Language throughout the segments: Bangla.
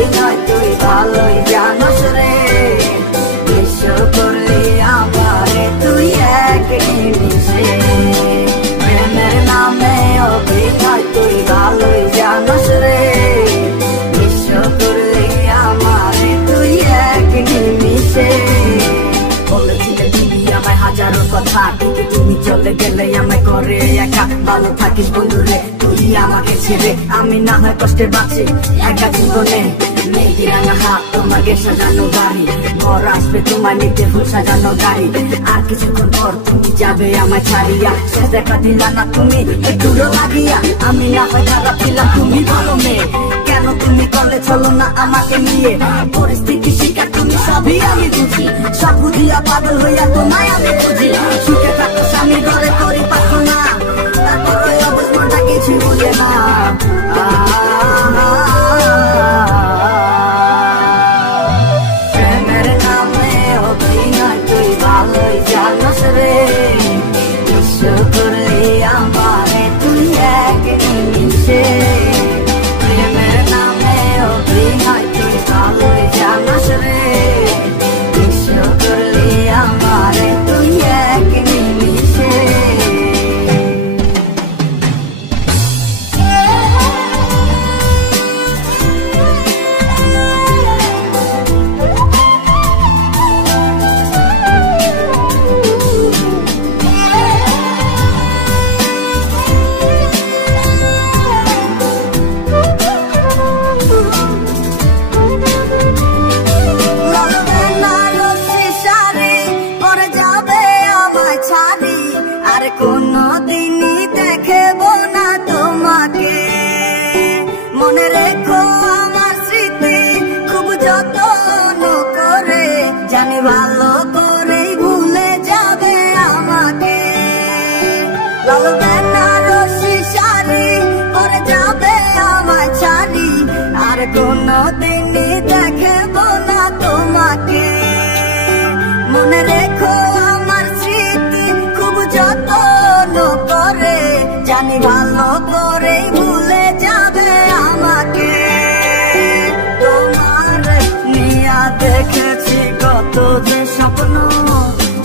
অভিনয় তুই ভালোই জানোস রে। এসো করলি আমারে তুই এক নিমিষে, প্রেমের নামে অভিনয় তুই ভালোই জানোস রে। এসো করলি আমারে তুই এক নিমিষে। বলেছিলে তুমি আমায় হাজারো কথা, কিন্তু তুমি চলে গেলে আমায় করে একা। ভালো থাকিস বন্ধুরে তুই আমাকে ছেড়ে, আমি না হয় কষ্টে বাঁচি একা জীবনে। মেঘি রাঙা হাত তোমাকে সাজানো গাড়ি, ঘর আসবে তোমার নিতে ফুল সাজানো গাড়ি। আর কিছুক্ষণ পর তুমি যাবে আমায় ছাড়িয়া, শেষ দেখা দিলা না তুমি একটুও লাগিয়া। আমি না হয় খারাপ ছিলাম তুমি ভালো মেয়ে, কেন তুমি করলে চলো না আমাকে নিয়ে। পরিস্থিতি শিকার তুমি সবই আমি বুঝি, সব বুঝিয়া পাগল হইয়া তোমায় আমি বুঝি। সুখে থাকো স্বামী ঘরে করি পারতো না, তারপর ওই অবস্থাটা কিছু বুঝে না। প্রেমের নামে অভিনয় তুই ভালোই জানোস রে। এসো করলি আমারে তুই এক নিমিষে, প্রেমের নামে অভিনয় তুই ভালোই জানোস রে। এসো করলি আমারে তুই এক নিমিষে। আর কোনদিনই দেখব না তোমাকে, মনে রেখো আমার স্মৃতি খুব যত্ন করে। জানি ভালো করেই ভুলে যাবে আমাকে। লাল বেনারসি শাড়ি পরে যাবে আমায় ছাড়ি, আর কোনদিনই দেখব না তোমাকে। মনে রেখো আমার স্মৃতি খুব যত্ন করে, জানি ভালো করেই ভুলে যাবে আমাকে। তোমার নিয়া দেখেছি কত যে স্বপ্ন,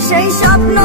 সেই স্বপ্ন